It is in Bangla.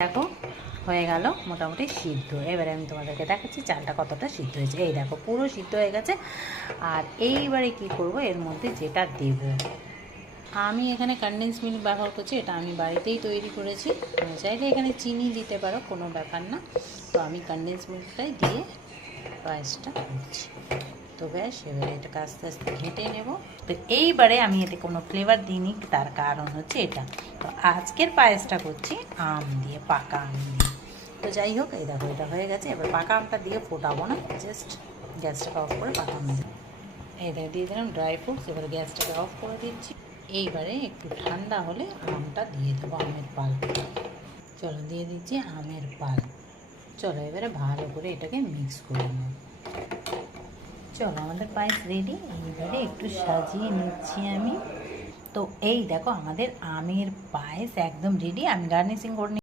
দেখো হয়ে গেল মোটামুটি সিদ্ধ। এবারে আমি তোমাদেরকে দেখাচ্ছি চালটা কতটা সিদ্ধ হয়েছে। এই দেখো পুরো সিদ্ধ হয়ে গেছে। আর এইবারে কি করব, এর মধ্যে যেটা দেব, আমি এখানে কনডেন্স মিল্ক ব্যবহার করছি। এটা আমি বাড়িতেই তৈরি করেছি, চাইলে এখানে চিনি দিতে পারো, কোনো ব্যাপার না। তো আমি কনডেন্স মিল্কটাই দিয়ে পায়েসটা করছি। তো ব্যাস, এবারে এটাকে আস্তে আস্তে ঘেঁটে নেব। তো এইবারে আমি এতে কোনো ফ্লেভার দিইনি, তার কারণ হচ্ছে এটা। তো আজকের পায়েসটা করছি আম দিয়ে, পাকা আম দিয়ে। তো যাই হোক, এই দেখো এটা হয়ে গেছে। এবার পাকা আমটা দিয়ে ফোটাবো না, জাস্ট গ্যাসটাকে অফ করে পাকা আম দেবো। এই দেখো দিয়ে দিলাম ড্রাই ফ্রুটস। এবারে গ্যাসটাকে অফ করে দিচ্ছি। এইবারে একটু ঠান্ডা হলে আমটা দিয়ে দেবো, আমের পাল্প। চলো দিয়ে দিচ্ছি আমের পাল্প। চলো এবারে ভালো করে এটাকে মিক্স করে নেব। চলো আমাদের পায়েস রেডি। এইবারে একটু সাজিয়ে নিচ্ছি আমি। তো এই দেখো আমাদের আমের পায়েস একদম রেডি। আমি গার্নিশিং করে